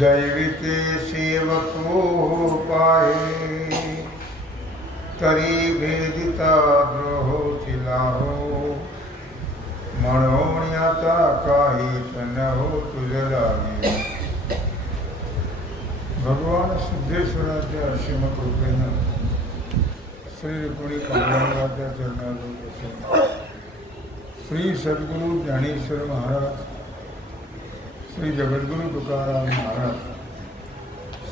दैविके सेवको पाहे तरी भेदिता द्रोहो चिलाहो म्हणून काही न हो तुझे लागे. भगवान सिद्धेश्वराच्या असीम कृपेनं श्री रुक्मिणी कल्याणराच्या चरणाजवळ बसून श्री सद्गुरु ज्ञानेश्वर महाराज, श्री जगद्गुरु तुकाराम महाराज,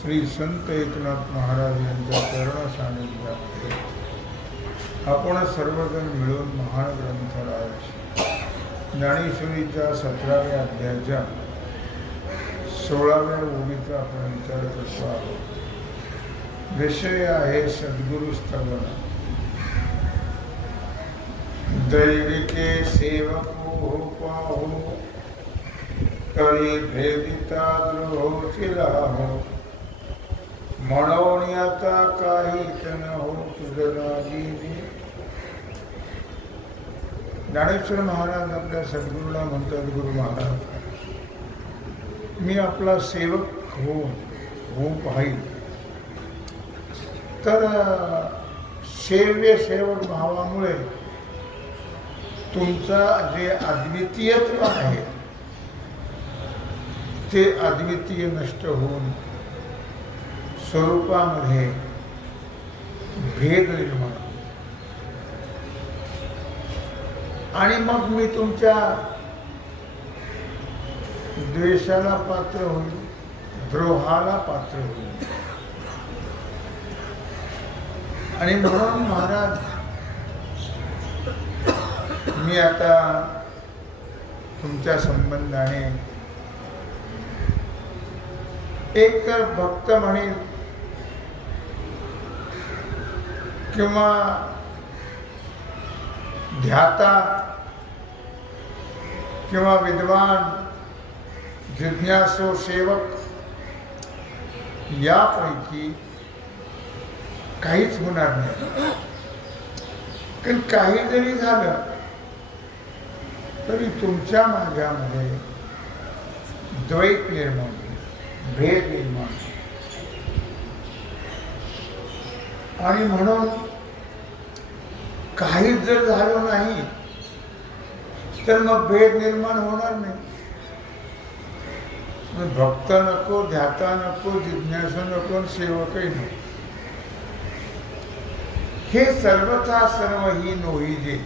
श्री संत एकनाथ महाराज यांच्या चरण सानिध्यामध्ये आपण सर्वजण मिळून महान ग्रंथराज ज्ञानेश्वरीच्या 17व्या अध्यायाच्या 16व्या ओळीचा आपण विचार करतो आहोत. विषय आहे सद्गुरु स्तवन. दैविके सेवको पाहो तरी भेदिता द्रोहोची लाहो म्हणून आता काहीच न हो तुझं लागी. ज्ञानेश्वर महाराज आपल्या सद्गुरूला म्हणतात, गुरु महाराज मी आपला सेवक होऊ पाहिजे तर सेव्य सेवक भावामुळे तुमचा जे अद्वितीयत्व आहे ते अद्वितीय नष्ट होऊन स्वरूपामध्ये भेद निर्माण आणि मग मी तुमच्या द्वेषाला पात्र होईल, द्रोहाला पात्र होईल. आणि म्हणून महाराज मी आता तुमच्या संबंधाने एक तर भक्त म्हणेल किंवा ध्याता किंवा विद्वान जिज्ञासू सेवक यापैकी काहीच होणार नाही. कारण काही जरी झालं तरी तुमच्या माझ्यामध्ये द्वैत निर्माण, भेद निर्माण. आणि म्हणून काहीच जर झालं नाही तर मग भेद निर्माण होणार नाही. भक्त नको, ध्याता नको, जिज्ञासू नको, सेवकही नको. हे सर्वथा सर्व ही नोईजे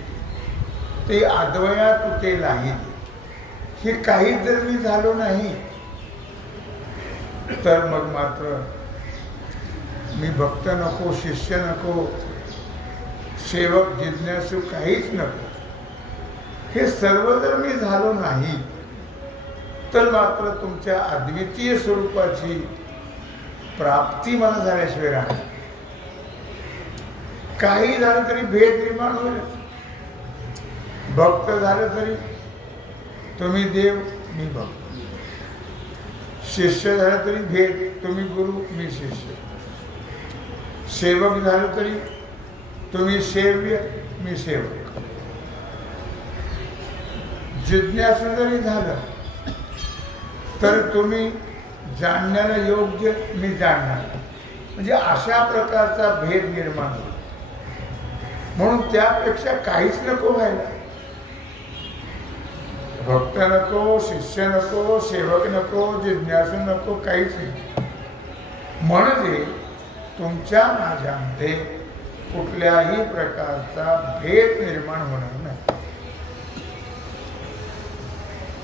ते अद्वया तुते लाहीजे. हे काही जर मी झालो नाही तर मग मात्र मी भक्त नको, शिष्य नको, सेवक जिज्ञासू काहीच नको. हे सर्व जर मी झालो नाही तर मात्र तुमच्या अद्वितीय स्वरूपाची प्राप्ती मला झाल्याशिवाय राहणार. काही झालं तरी भेद निर्माण होईल. भक्त झालं तरी तुम्ही देव, मी भक्त. शिष्य झालं तरी भेद, तुम्ही गुरु, मी शिष्य. सेवक झालं तरी तुम्ही सेव्य, मी सेवक. जिज्ञासू जरी झालं तर तुम्ही जाणण्याला योग्य, मी जाणणार. म्हणजे अशा प्रकारचा भेद निर्माण होईल. म्हणून त्यापेक्षा काहीच नको व्हायला. भक्त नको, शिष्य नको, सेवक नको, जिज्ञासू नको, काहीच नाही. म्हणजे तुमच्या माझ्यामध्ये कुठल्याही प्रकारचा भेद निर्माण होणार नाही.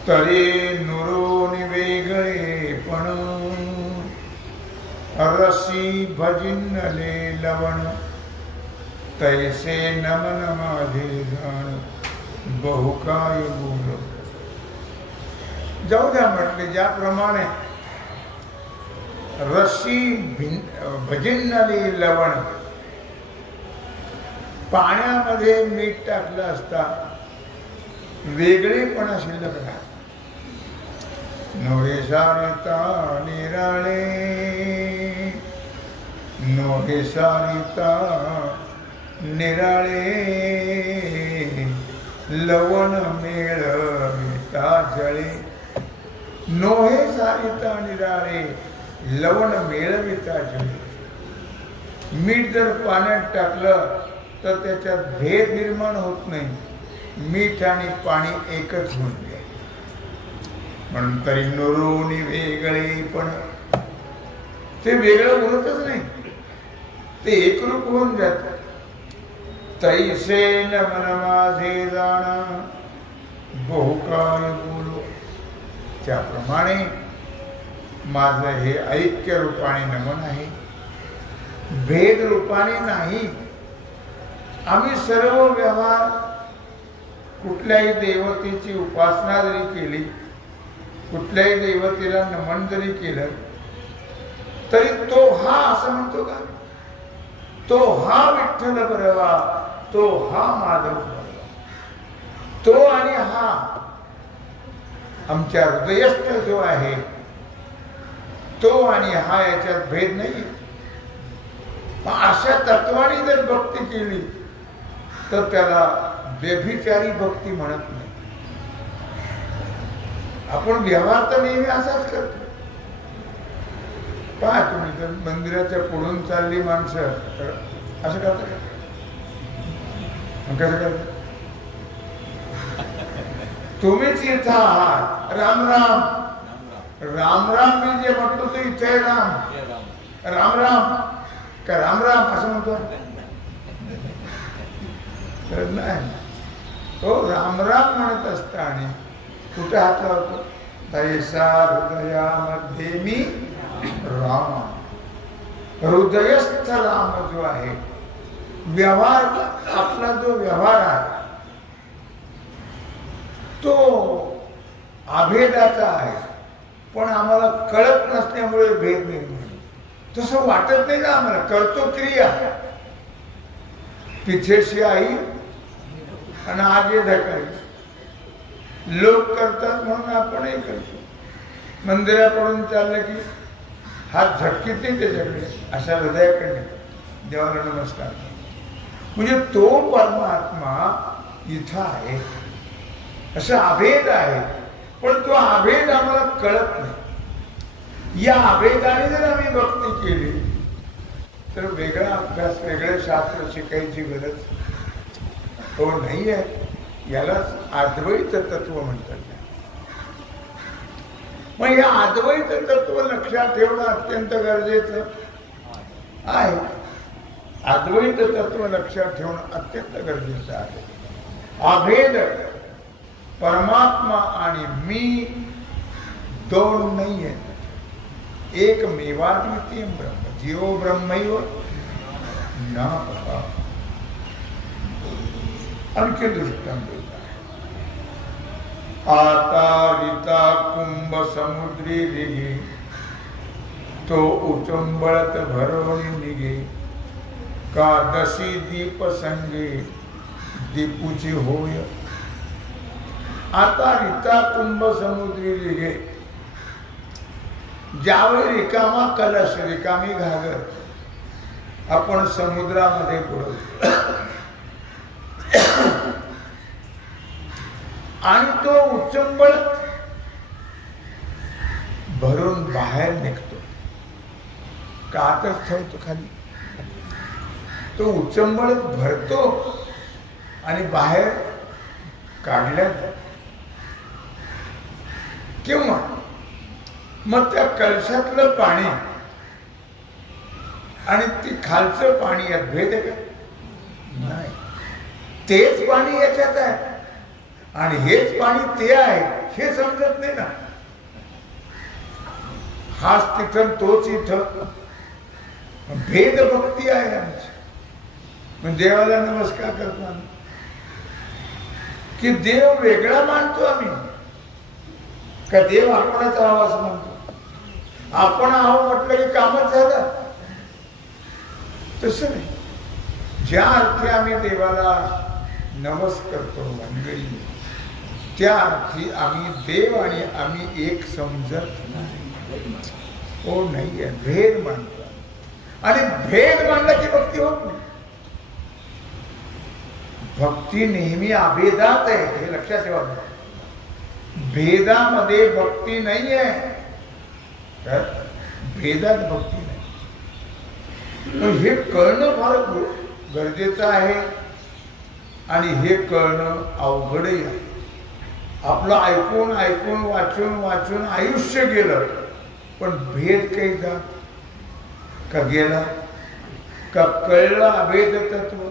तरी नुरून वेगळे पण रसी भजिनले लवण तैसे नमन माझे जाण बहुकाय बोल. जाऊ द्या म्हटले, ज्याप्रमाणे रसी भजिनले लवण, पाण्यामध्ये मीठ टाकलं असता वेगळेपणा शिल्लक राहत. नोहे सारिता निराळे, नोहे सारिता निराळे, लवण मेळविता जळे. नोहे सारिता निराळे, लवण मेळविता जळे. मीठ जर पाण्यात टाकलं तर त्याच्यात भेद निर्माण होत नाही. मीठ आणि पाणी एकच होऊन गेले. म्हणून तरी नुरून वेगळे पण ते वेगळं बोलतच नाही, ते एकरूप होऊन जात. तैसे नमन माझे जाणा बहुकाय बोलो. त्याप्रमाणे माझं हे ऐक्य रूपाने नमन आहे, भेद रूपाने नाही. आम्ही सर्व व्यवहार कुठल्याही देवतेची उपासना जरी केली, कुठल्याही देवतेला नमन जरी केलं, तरी तो हा असं म्हणतो का? तो हा विठ्ठल बरवा, तो हा माधव बरवा. तो आणि हा आमच्या हृदयस्थ जो आहे तो आणि हा याच्यात भेद नाही. अशा तत्वाने जर भक्ती केली तर त्याला व्यभिचारी भक्ती म्हणत नाही. आपण व्यवहार तर नेहमी असाच करतो. पहा तुम्ही, जर मंदिराच्या पुढून चालली माणसं तर असं करतात का? कसं करतात? तुम्हीच इथं आहात, राम राम राम राम. मी जे म्हटलो तो इथे राम राम राम का राम राम असं म्हणतो तर नाही. तो राम राम म्हणत असता आणि कुठे हात लावतो? तैसा हृदयामध्ये मी राम. हृदयस्थ राम जो आहे, व्यवहार आपला जो व्यवहार आहे तो अभेदाचा आहे, पण आम्हाला कळत नसल्यामुळे भेद निर्माण. तसं वाटत नाही ना आम्हाला, करतो क्रिया. पिछेशी आई आणि आगे ढकाई. लोक करतात म्हणून आपणही करतो. मंदिराकडून चाललं की हात झटकीत नाही त्याच्याकडे, अशा हृदयाकडे देवाला नमस्कार. म्हणजे तो परमात्मा इथं आहे, असा अभेद आहे, पण तो अभेद आम्हाला कळत नाही. या अभेदाने जर आम्ही भक्ती केली तर वेगळा अभ्यास, वेगळं शास्त्र शिकायची गरज हो नाही आहे. यालाच अद्वैत तत्व म्हणतात. मग या अद्वैत तत्व लक्षात ठेवणं अत्यंत गरजेचं आहे. अद्वैत तत्व लक्षात ठेवणं अत्यंत गरजेचं आहे. अभेद परमात्मा आणि मी दोन नाही आहेत. एक मेवाद्वितीय ब्रह्म, जीवो ब्रह्मैव न पहा. आणखी दृष्टांत आता रिता कुंभ समुद्री दिगे, तो उचंबळत भरवणी निघे. का दशी दीप संगे दीपूची होय. आता रिता कुंभ समुद्री दिगे, ज्यावेळी रिकामा कलश, रिकामी घागर आपण समुद्रामध्ये बुडवतो आणि तो उच्चंबळ भरून बाहेर निघतो, का आतच ठेवतो खाली. तो उच्चंबळ भरतो आणि बाहेर काढल्या जातो. किंवा मग त्या कलशातलं पाणी आणि ती खालचं पाणी यात भेद आहे का? नाही. तेच पाणी याच्यात आहे आणि हेच पाणी ते आहे हे समजत नाही ना. हाच तिथं तोच इथं. भेद भक्ती आहे आमची. म्हणजे देवाला नमस्कार करतो की देव वेगळा मानतो आम्ही का देव आपणच आहो असं म्हणतो. आपण आहो म्हटलं की कामच झालं. तसं नाही. ज्या अर्थी आम्ही देवाला नमस्कार करतो मंडळी त्या अर्थी आम्ही देव आणि आम्ही एक समजत नाही. हो नाही आहे. भेद मानतो आणि भेद मानला की भक्ती होत नाही. भक्ती नेहमी अभेदात आहे हे लक्षात ठेवा. भेदामध्ये भक्ती नाही आहे. भेदात भक्ती नाही. हे कळणं फार गरजेचं आहे आणि हे कळणं अवघडही आहे. आपलं ऐकून ऐकून वाचून वाचून आयुष्य गेलं पण भेद काही जात का गेला का कळलं अभेद तत्व.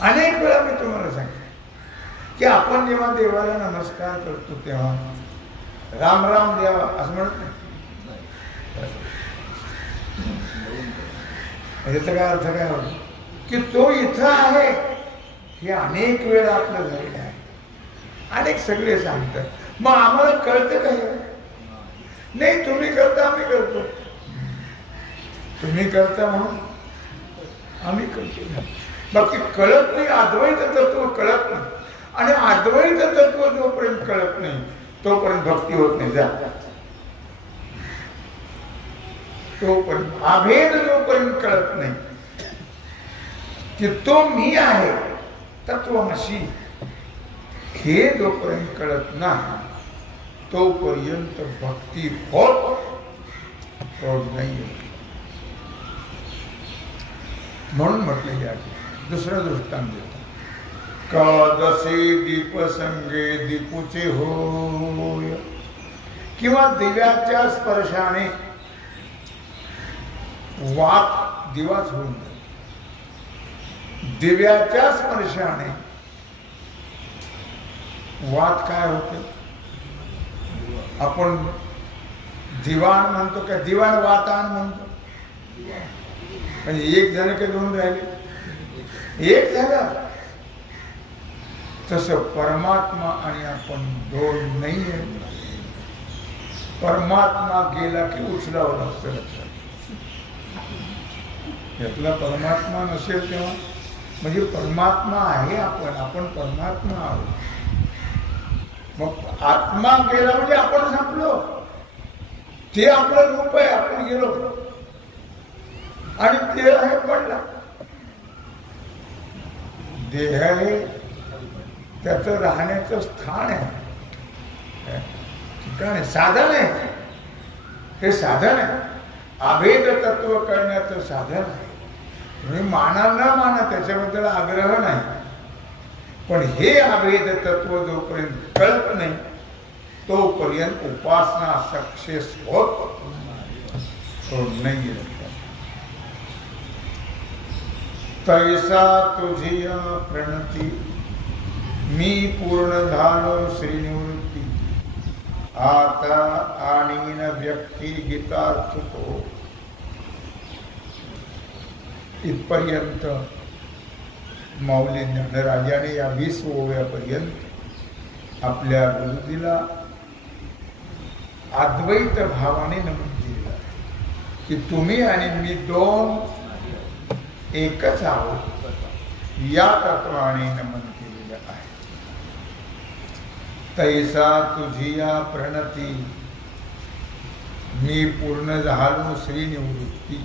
अनेक वेळा मी तुम्हाला सांगितलं की आपण जेव्हा देवाला नमस्कार करतो तेव्हा राम राम देवा असं म्हणत नाही. याचा काय अर्थ काय होतो की तो इथं आहे हे अनेक वेळा आपलं झालेलं आहे. अनेक सगळे सांगतात मग आम्हाला कळतं काय नाही. तुम्ही करता आम्ही करतो. तुम्ही करता म्हणून आम्ही करतो. बाकी कळत नाही. अद्वैत तत्व कळत नाही आणि अद्वैत तत्व जोपर्यंत कळत नाही तोपर्यंत भक्ती होत नाही. जा तोपर्यंत अभेद जोपर्यंत कळत नाही की तो मी आहे तत्वमसी हे जोपर्यंत कळत नाही तोपर्यंत भक्ती होत नाही. म्हणून म्हटलं या दुसरं दृष्टांत देतो. कदसे दीप संगे दीपूचे होय किंवा दिव्याच्या स्पर्शाने वात दिवाच होऊन जाईल. दिव्याच्या स्पर्शाने वात काय होते. आपण दिवाण म्हणतो का दिवाण वातान म्हणतो. म्हणजे एक झालं की दोन राहिले. एक झालं. तसं परमात्मा आणि आपण दोन नाही आहे. परमात्मा गेला की उचलावं लागतं. लक्षात यातला परमात्मा नसेल तेव्हा म्हणजे परमात्मा आहे आपण परमात्मा आहोत. मग आत्मा गेला म्हणजे आपण संपलो. ते आपलं रूप आहे. आपण गेलो आणि ते आहे पडला. देह आहे त्याचं राहण्याचं स्थान आहे ठिकाण आहे साधन आहे. हे साधन आहे. अभेद तत्व करण्याचं साधन आहे. तुम्ही माना न माना त्याच्याबद्दल आग्रह नाही पण हे अभेद तत्व जोपर्यंत कळत नाही तोपर्यंत उपासना सक्सेस होत नाही. तैसा तुझी प्रणती मी पूर्ण झालो श्रीनिवृत्ती आता आणि न व्यक्ती गीतार्थ तो. इथपर्यंत माऊली ज्ञानराजाने या 20 ओव्यापर्यंत आपल्या गुरुजीला अद्वैत भावाने नमन केलं की तुम्ही आणि मी दोन एकच आहोत या तत्वाने नमन केलेलं आहे. तैसा तुझी या प्रणती मी पूर्ण झालो श्रीनिवृत्ती.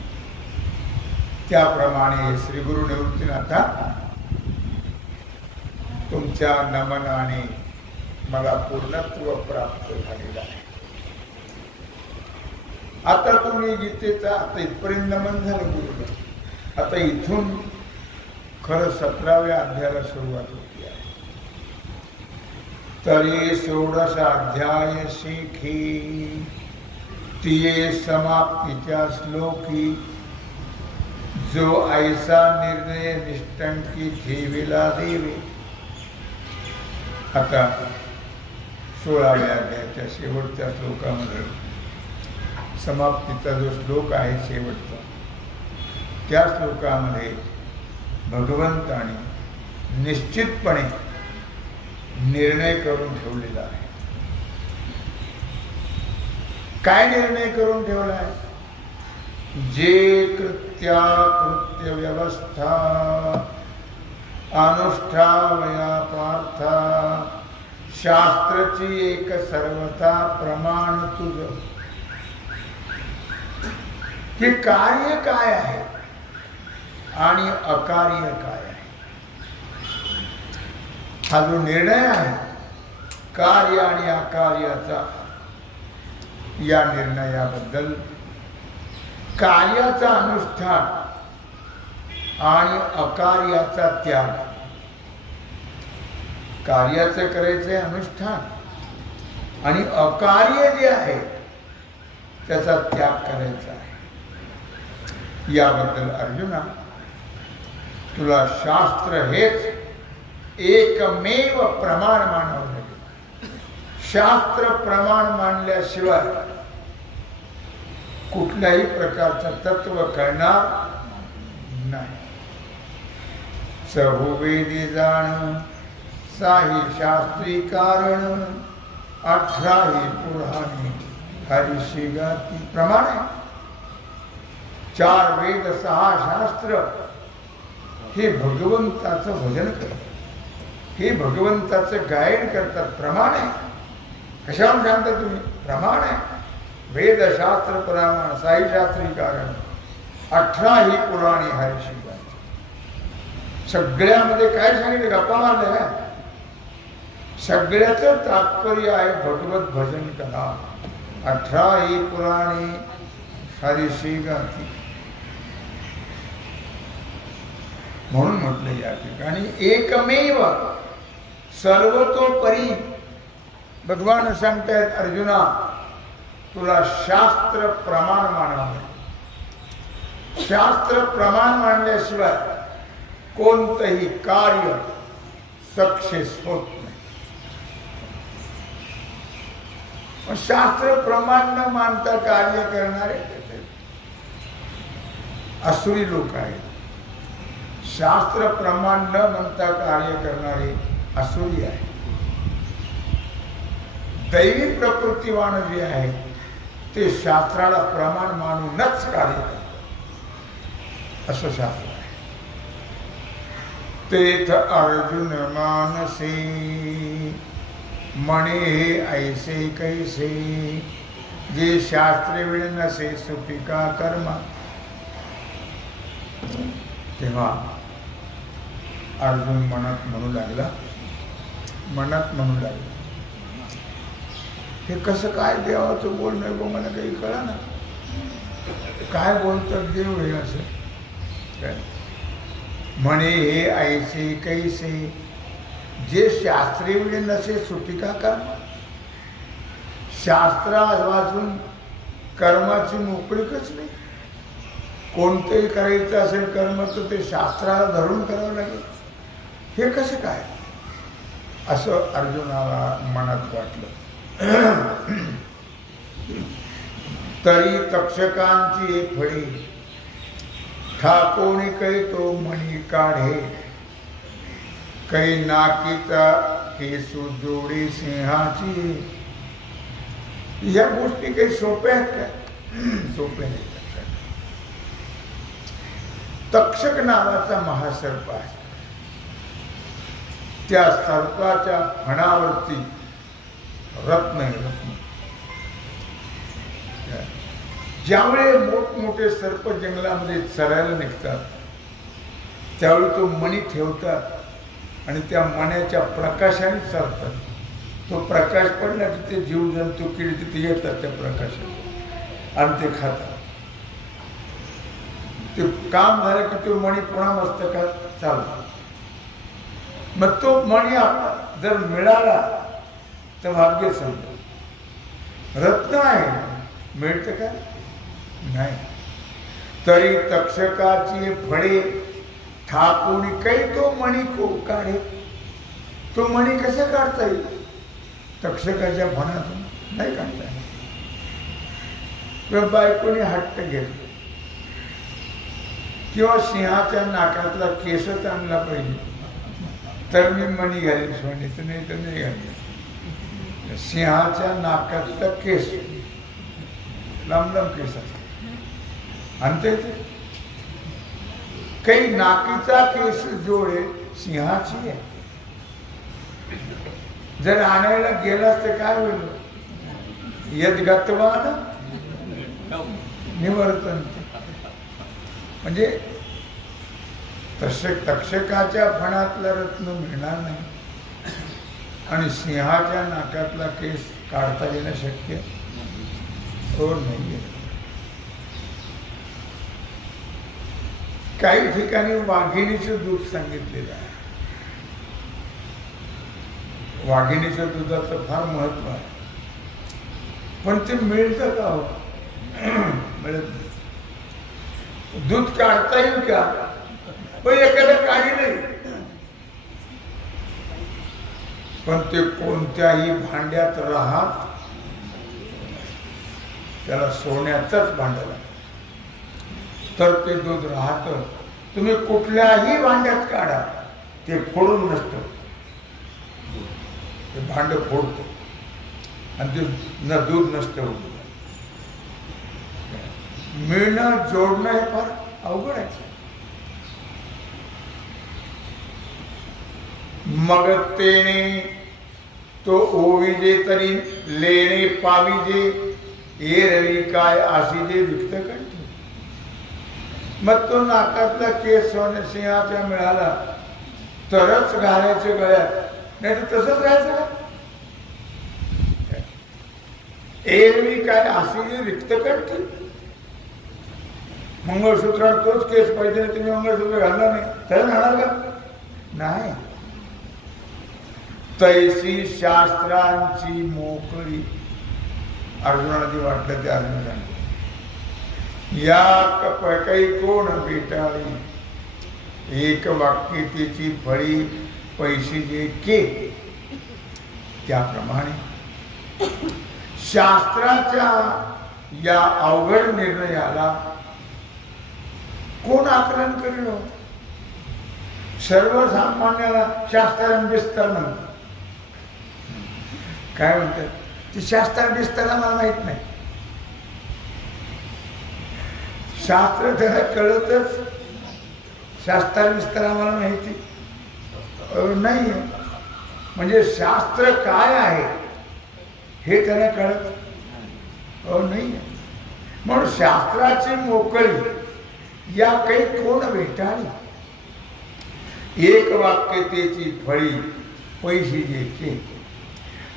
त्याप्रमाणे श्री गुरु निवृत्तीनाथा तुमच्या नमनाने मला पूर्णत्व प्राप्त झालेलं आहे. आता तुम्ही गीतेचा आता इथपर्यंत नमन झालं गुरुला. आता इथून खरं 17व्या अध्यायाला सुरुवात होती आहे. तरी 16 अध्याय शिखी तिये समाप्तीच्या श्लोकी जो ऐसा निर्णय निष्ठंकी ठेविला देवे. आता 16व्या अध्यायाच्या शेवटच्या श्लोकामध्ये समाप्तीचा जो श्लोक आहे शेवटचा, त्या श्लोकामध्ये भगवंताने निश्चितपणे निर्णय करून ठेवलेला आहे. काय निर्णय करून ठेवला आहे? जे कृत्या कृत्य व्यवस्था अनुष्ठावया पार्था शास्त्रची एक सर्वथा प्रमाण तुझ. हे कार्य काय आहे आणि अकार्य काय आहे, हा जो निर्णय आहे कार्य आणि अकार्याचा, या निर्णयाबद्दल कार्याचा अनुष्ठान आणि अकार्याचा त्याग. कार्याचं करायचंय अनुष्ठान आणि अकार्य जे आहे त्याचा त्याग करायचा आहे. याबद्दल अर्जुना, तुला शास्त्र हेच एकमेव प्रमाण मानावं लागेल. शास्त्र प्रमाण मानल्याशिवाय कुठल्याही प्रकारचं तत्व कळणार नाही. सहुवेदी जाण साही शास्त्री कारण 18 पुराणे हरिशी गाती. प्रमाण आहे. 4 वेद 6 शास्त्र हे भगवंताचं भजन करतात, हे भगवंताचं गायन करतात. प्रमाण आहे. कशावर सांगता तुम्ही? प्रमाण आहे. वेद शास्त्र प्रमाण साई शास्त्री कारण 18 पुराणे हरिशी गाती. सगळ्यामध्ये काय सांगितलं? गप्पा मारले का? सगळ्याचं तात्पर्य आहे भगवत भजन करा. 18 पुराणे हरिशी गाती. म्हणून म्हटलं या ठिकाणी एकमेव सर्वतोपरी भगवान सांगतायत अर्जुना, तुला शास्त्र प्रमाण मानावं. शास्त्र प्रमाण मानल्याशिवाय कोणतंही कार्य सक्सेस होत नाही. शास्त्र प्रमाण न मानता कार्य करणारे असुरी लोक आहेत. शास्त्र प्रमाण न म्हणता कार्य करणारे असुरी आहे. दैवी प्रकृतीवान जे आहे ते शास्त्राला प्रमाण मानूनच कार्य करतात, असं शास्त्र आहे. तेथ अर्जुन मानसे म्हणे हे ऐसे कैसे, जे शास्त्रे विण नसे सुपिका कर्मा. तेव्हा अर्जुन मनात म्हणू लागला, हे कसं काय देवाचं बोलणं गो, मला काही कळा ना. काय बोलतात देव हे असं? म्हणे हे ऐसे कैसे, जे शास्त्रे विण नसे सुपिका कर्म. शास्त्रा वाचून कर्माची मोकळीकच नाही. कोणतेही करायचं असेल कर्म तर ते शास्त्राला धरून करावं लागेल. हे कसं काय? असं अर्जुनाला मनात वाटलं. तरी तक्षकांची एक फळी ठाकोणी कै तो मणी काढे, कै नाकीचा केसू जोडी सिंहाची. या गोष्टी काही सोप्या आहेत का? सोपे नाही. तक्षक नावाचा महासर्प आहे. त्या सर्पाच्या फणावरती रत्न आहे. रत्न ज्यावेळी मोठमोठे सर्प जंगलामध्ये चरायला निघतात त्यावेळी तो मणी ठेवतात आणि त्या मण्याच्या प्रकाशाने चालतात. तो प्रकाश पडला की ते जीवजंतू किडी तिथे येतात त्या प्रकाशात आणि ते खातात. ते काम झालं की तो मणी पुन्हा मस्तकात चालतो. मग तो मणी जर मिळाला तर भाग्य समजा. रत्न आहे, मिळतं का? नाही. तरी तक्षकाची फळे ठाकून काही तो मणी काढे. तो मणी कसा काढता येईल? तक्षकाच्या फणातून नाही काढता येईल. बायकोने हट्ट घेतला किंवा सिंहाच्या नाकातला केस आणला पाहिजे तर मी मणी घालीन सोनीत, नाही तर नाही घालणार. सिंहाच्या नाकातला केस, लांब लांब केसाचा आणता येते. काही नाकीचा केस जोडे सिंहाची आहे. जर आणायला गेलास तर काय होईल? यद्गत्वा निवर्तन. म्हणजे तक्षकाच्या फणातला रत्न मिळणार नाही आणि सिंहाच्या नाकातला केस काढता येणं शक्य नाहीये. काही ठिकाणी वाघिणीचं दूध सांगितलेलं आहे. वाघिणीच्या दुधाचं फार महत्व आहे, पण ते मिळतं का हो? मिळत नाही. दूध काढता येईल का? पण एखाद्या काढी नाही. पण ते कोणत्याही भांड्यात राहत, त्याला सोन्याचंच भांडं तर ते दूध राहतं. तुम्ही कुठल्याही भांड्यात काढा, ते फोडून नसतं. ते भांड फोडतो आणि ते न दूध नसतं. मिळणं जोडणं हे फार अवघड आहे. मग तेने तो ओविजे तरी लेणे पाविजे एरवी काय आशिजे रिक्त कंठी. मग तो नाकातला केस सोन्या सिंहाच्या मिळाला तरच घालायचे गळ्यात, नाही तर तसंच राहायचं. एरवी काय आशिजे रिक्त कंठी. मंगळसूत्रात तोच केस पाहिजे, तुम्ही मंगळसूत्र घालणार नाही तर राहणार का? नाही. तैसी शास्त्रांची मोकळी. अर्जुनाला जे वाटलं ते अर्जुन सांगतो. या कपकई कोण भेटाळी एक वाक्यतेची फळी पैशी जे के. त्याप्रमाणे शास्त्राच्या या अवघड निर्णयाला कोण आकलन करील? सर्वसामान्याला शास्त्रां विस्तार म्हणतात. काय म्हणतात ते? शास्त्रां विस्तार मला माहित नाही. शास्त्र त्याला कळतच, शास्त्रां विस्तार आम्हाला माहिती नाही. म्हणजे शास्त्र काय आहे हे त्याला कळत नाही. म्हणून शास्त्राची मोकळी या काही कोण भेटाळी एक वाक्यतेची फळी पैशी जे.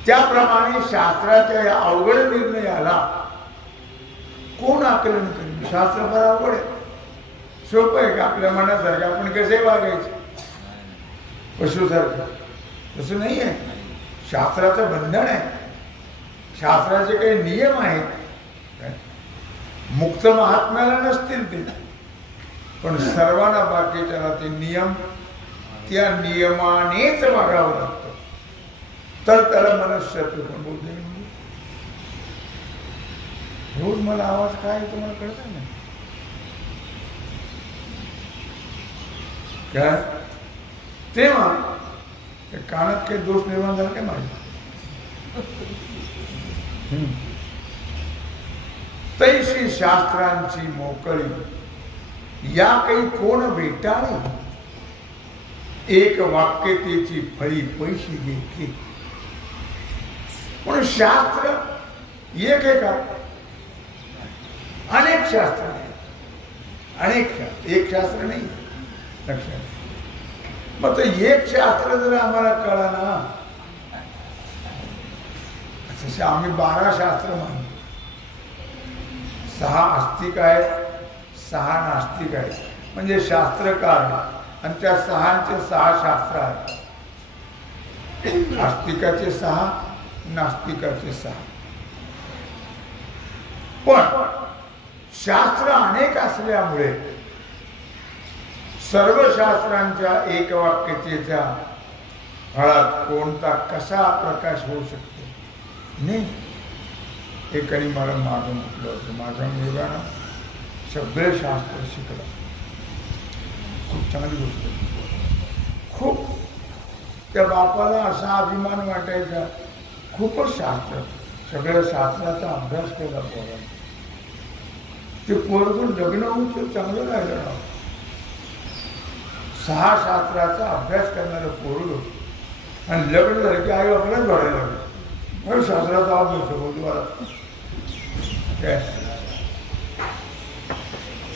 त्याप्रमाणे शास्त्राच्या या अवघड निर्णयाला कोण आकलन करेल? शास्त्र फार अवघड आहे. सोपं आहे का आपल्या मनासारखं आपण कसे वागायचे पशुसारखं? तसं नाही आहे. शास्त्राचं बंधन आहे. शास्त्राचे काही नियम आहेत. मुक्त महात्म्याला नसतील ते, पण सर्वांना बाकीच्याला ते नियम त्या नियमानेच वागावं लागतं. तर त्याला मनुष्यत्व पण बोलते. रोज मला आवाज काय तुम्हाला कळत नाही काय? तेव्हा कानात काही दोष निर्माण झाला काय माहिती? तैशी शास्त्रांची मोकळी या काही कोण भेटाळी एक वाक्यतेची फळी पैशी घे. म्हणून शास्त्र एक आहे का? अनेक शास्त्र आहेत. अनेक शास्त्र, एक शास्त्र नाही. लक्षात. मग एक शास्त्र जर आम्हाला कळा ना, तसे आम्ही 12 शास्त्र मानतो. 6 आस्तिक आहेत, 6 नास्तिक आहेत. म्हणजे शास्त्रकार आणि त्या 6चे 6 शास्त्र आहेत. आस्तिकाचे 6, नास्तिकाचे 6. पण शास्त्र अनेक असल्यामुळे सर्व शास्त्रांच्या एकवाक्यतेच्या फळात कोणता कसा प्रकाश होऊ शकतो नाही. एकाने मला मागं म्हटलं होतं, माझ्या मुलगानं सगळे शास्त्र शिकलं. खूप चांगली गोष्ट. खूप त्या बापाला असा अभिमान वाटायचा, खूपच शास्त्र, सगळ्या शास्त्राचा अभ्यास केला पोरांनी. ते पोरगं लग्न होऊन ते चांगलं राहिलं ना. 6 शास्त्राचा अभ्यास करणारं पोरगं आणि लग्न झालं की आई बापालाच वाढायला लागलं. शास्त्राचा अभ्यास होतो तुम्हाला.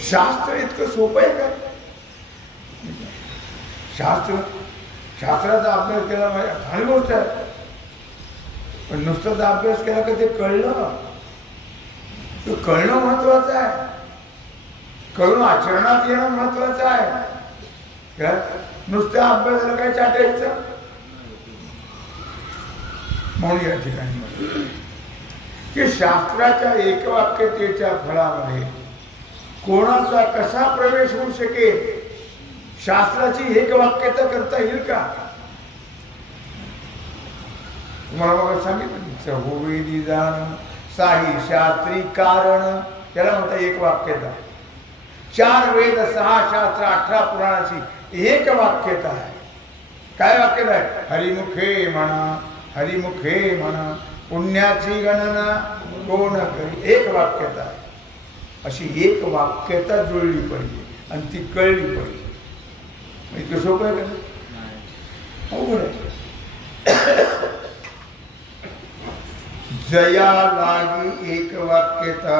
शास्त्र इतकं सोपं आहे का? शास्त्राचा अभ्यास केला म्हणजे चांगली गोष्ट आहे, पण नुसताचा अभ्यास केला का ते कळलं? ते कळणं महत्वाचं आहे, कळून आचरणात येणं महत्वाचं आहे. नुसत्या अभ्यासाला काय चाटायचं? म्हणून या ठिकाणी की शास्त्राच्या एकवाक्यतेच्या फळामध्ये कोणाचा कसा प्रवेश होऊ शकेल, शास्त्राची एकवाक्यता करता येईल का? तुम्हाला बघा सांगितलं, होवेदी जाण साही शास्त्री कारण, त्याला म्हणता एकवाक्यता. 4 वेद 6 शास्त्र 18 पुराणाची एक वाक्यता आहे. काय वाक्यता आहे? हरिमुखे म्हणा, हरिमुखे म्हणा, पुण्याची गणना कोण करी. एक वाक्यता आहे. अशी एक वाक्यता जुळली पाहिजे आणि ती कळली पाहिजे. इतकं सोपं आहे का? अवघड आहे. जया लागी एक वाक्यता,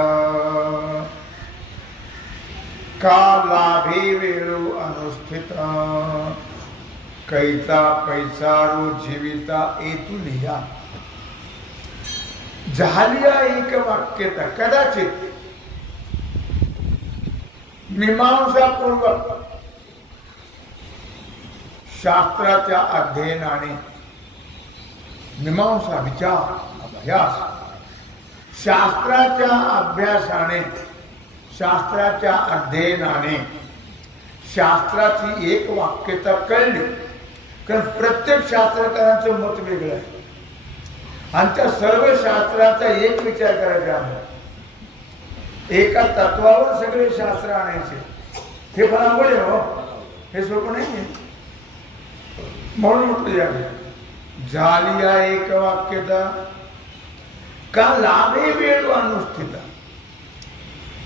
का लाभे वेळो अनुष्ठिता, कैचा पैसारो जीविता एतुलिया. झालिया एक वाक्यता कदाचित मीमांसापूर्वक शास्त्राच्या अध्ययनाने, मीमांसा विचार अभ्यास, शास्त्राच्या अभ्यासाने, शास्त्राच्या अध्ययनाने शास्त्राची एक वाक्यता कळली. कारण प्रत्येक शास्त्रकारांचं मत वेगळं आहे आणि त्या सर्व शास्त्राचा एक विचार करायचा आहे. एका तत्वावर सगळे शास्त्र आणायचे हे पण अवघड आहे हो, हे सोपं नाही. म्हणून म्हटलं झाली या एक वाक्यता, का लाभे वेळ अनुष्ठिता,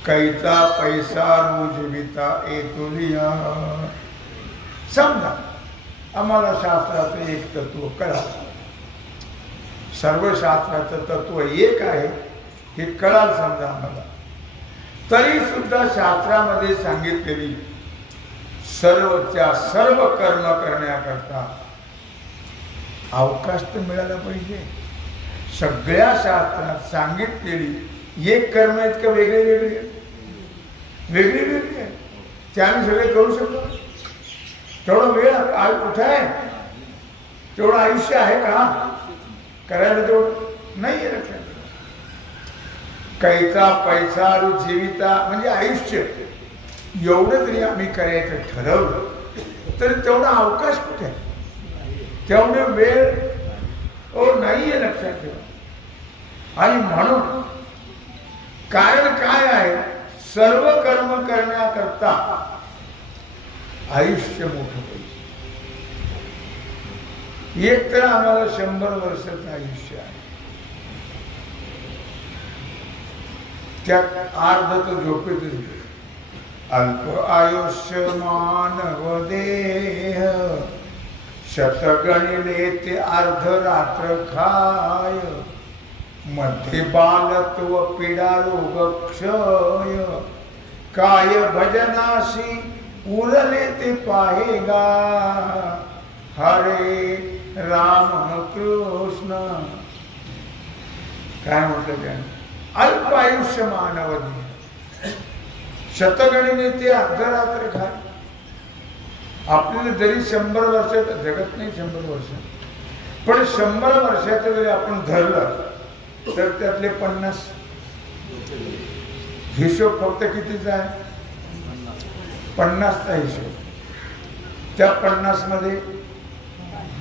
कैचा पैसा रोजविता एतुलिया. समजा आम्हाला शास्त्राचं एक तत्व कळा, सर्व शास्त्राचं तत्व एक आहे हे कळाल समजा आम्हाला, तरी सुद्धा शास्त्रामध्ये सांगितलेली सर्वच्या सर्व कर्म करण्याकरता अवकाश तर मिळाला पाहिजे. सगळ्या शास्त्रात सांगितलेली एक कर्म आहेत का वेगळे वेगळे आहे, ते आम्ही सगळे करू शकतो? तेवढा वेळ कुठे आहे? तेवढं आयुष्य आहे का करायला? तेवढं नाही आहे. लक्षात. कैचा पैसा जीविता म्हणजे आयुष्य, एवढं जरी आम्ही करायचं ठरवलं तरी तेवढा अवकाश कुठे आहे? तेवढे वेळ नाहीये. लक्षात ठेवा. आणि म्हणून कारण काय आहे? सर्व कर्म करण्याकरता आयुष्य मोठं पाहिजे. एक तर आम्हाला 100 वर्षाचं आयुष्य आहे, त्यात अर्ध तर झोपेतच गेलं. अल्प आयुष्य मानव देह, शतगणिले ते अर्ध रात्र खाय, मध्ये बालत्व पीडा रोग क्षय, काय भजनाशी उरले ते पाहेगा, हरे राम कृष्ण. काय म्हटलं त्याने? अल्प आयुष्य मानव देह, शतगणिले ते अर्धरात्र खाय. आपल्याला जरी 100 वर्षात जगत नाही, 100 वर्ष, पण 100 वर्षाचं जरी आपण धरलं तर त्यातले 50 हिशोब फक्त कितीचा आहे? 50चा हिशोब. त्या 50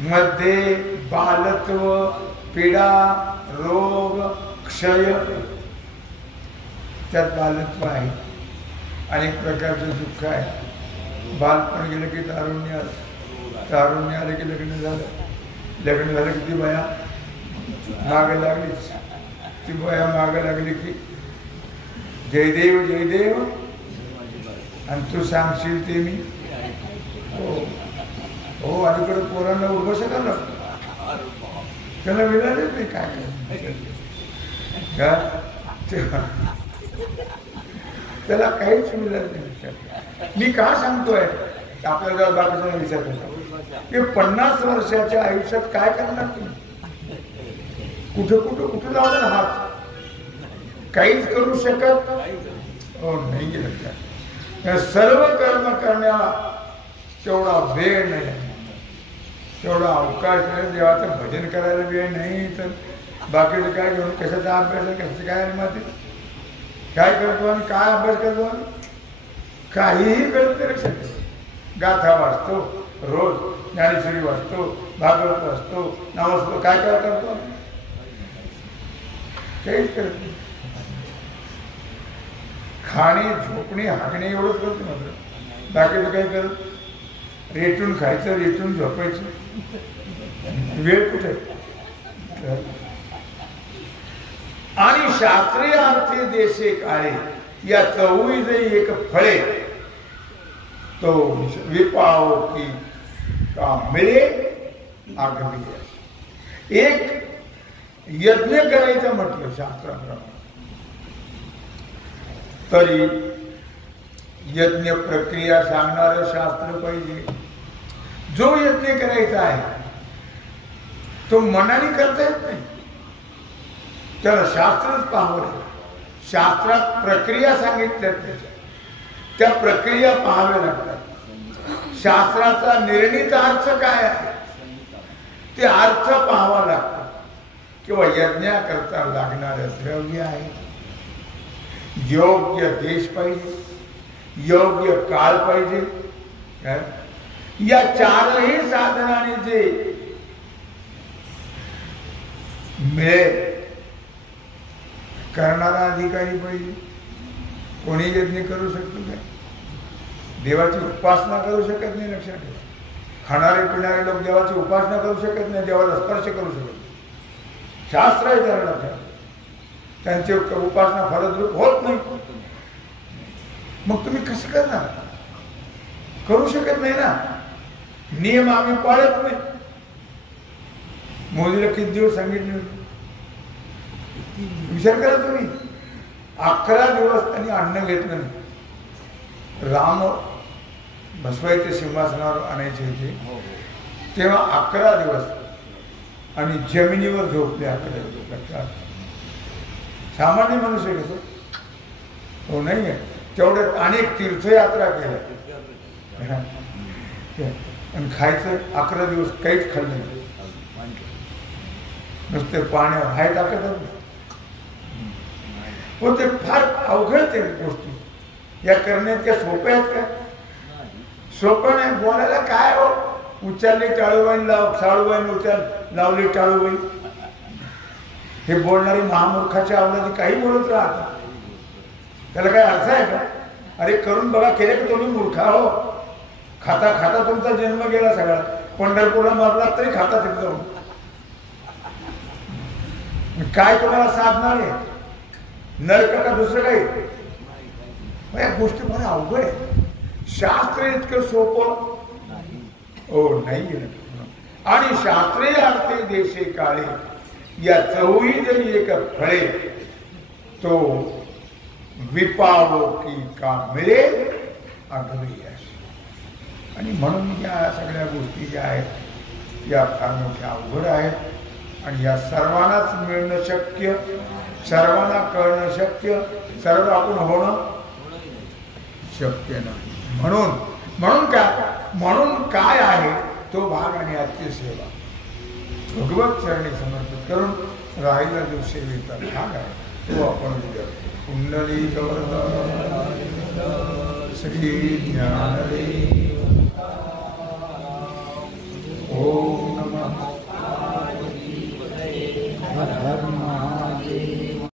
मध्ये बालत्व, पीडा, रोग, क्षय, त्यात बालत्व आहे, अनेक प्रकारचं दुःख आहे. बालपण गेलं की तारुण्य आलं, तारुण्य आलं की लग्न झालं, लग्न झालं की ती बया मागं लागलीच. ती बया मागं लागली की जयदेव जयदेव, आणि तू सांगशील ते मी. हो हो, अलीकडे पोरांना उभं झालं, त्याला मिळालेच नाही काय का, त्याला काहीच मिळालं नाही. मी का सांगतोय आपल्याला बाकीचा विचार करतो की 50 वर्षाच्या आयुष्यात काय करणार तुम्ही? कुठं लावणार हात? काहीच करू शकत हो नाही. लक्षात, सर्व कर्म करण्याला तेवढा वेळ नाही, तेवढा अवकाश नाही. देवाचं भजन करायला वेळ नाही, तर बाकीचं काय घेऊन कशाचा अभ्यास आहे, कशाचं काय माहिती काय करतो आणि काय अभ्यास करतो आणि काहीही करत लक्षात. गाथा वाचतो, रोज ज्ञानेश्वरी वाचतो, भागवत वाचतो, नामस्मरण काय काय करतो, काहीच करत नाही. खाणे, झोपणे, हागणे एवढंच करतो मात्र, बाकीचं काय करत? रेटून खायचं, रेटून झोपायचं, वेळ कुठे? आणि शास्त्रीय अर्थी देशे काळे या चौही जरी एक फळे तो विपाओ की का मिळे आगमी. एक यज्ञ करायचं म्हटलं शास्त्राप्रमाणे तरी यज्ञ प्रक्रिया सांगणारं शास्त्र पाहिजे. जो यज्ञ करायचा आहे तो मनाने करता येत नाही, त्याला शास्त्रच पाहावं. शास्त्रात प्रक्रिया सांगितल्या, त्या प्रक्रिया पाहाव्या लागतात. शास्त्राचा निर्णित अर्थ काय आहे ते अर्थ पाहावा लागतो. किंवा यज्ञाकरता लागणारं द्रव्य आहे, योग्य देश पाहिजे, योग्य काळ पाहिजे. या चारही साधनाने जे मिळेल करणारा अधिकारी पाहिजे. कोणी यज्ञ करू शकतो काय? देवाची उपासना करू शकत नाही, लक्षात ठेवा. खाणारे पिणारे लोक देवाची उपासना करू शकत नाही, देवाला स्पर्श करू शकत नाही. शास्त्र आहे त्याला लक्षात. त्यांची उपासना फलद्रूप होत नाही. मग तुम्ही कसं करणार? करू शकत नाही ना. नियम आम्ही पाळत नाही. मोदीला किती दिवस सांगितले विचार करा तुम्ही. 11 दिवस त्यांनी अन्न घेतलं नाही. राम बसवायचे सिंहासनावर आणायचे होते तेव्हा 11 दिवस आणि जमिनीवर झोपले 11 दिवस. लक्षात. सामान्य मनुष्य घेतो हो नाही आहे. तेवढ्यात अनेक तीर्थयात्रा केल्या आणि खायचं 11 दिवस काहीच खाल्लं नाही. नुसते पाण्यावर हाय टाकत हो. ते फार अवघड ते गोष्टी या करण्यात त्या सोप्या आहेत का? सोपं नाही. बोलायला काय हो, उचलले टाळूबाईन लाव, साळूबाईन उचल लावली टाळूबाई. हे बोलणारी महामूर्खाच्या अवलादी काही बोलत राहतात. त्याला काय अर्थ आहे का? अरे करून बघा, केले की तुम्ही मूर्खा हो. खाता खाता तुमचा जन्म गेला सगळा. पंढरपूरला मारला तरी खाता तिथे जाऊन. काय तुम्हाला साधणार आहे? नरक का दुसरं काही? या गोष्टी फार अवघड आहे. शास्त्र इतकं सोपं हो नाही. आणि शास्त्रीय अर्थे देशे काळे या चौही जरी एक फळे तो विपावो की का मिळे आगवी. आणि म्हणून या सगळ्या गोष्टी ज्या आहेत या फार मोठ्या अवघड आहेत. आणि या सर्वांनाच मिळणं शक्य, सर्वांना कळणं शक्य, सर्व आपण होणं शक्य नाही. म्हणून काय आहे तो भाग आणि आजची सेवा भगवत चरणी समर्पित करून राहिला जो सेवेचा भाग आहे तो आपण उद्या कुंडली श्री ज्ञानदेव ओम नमः हर हर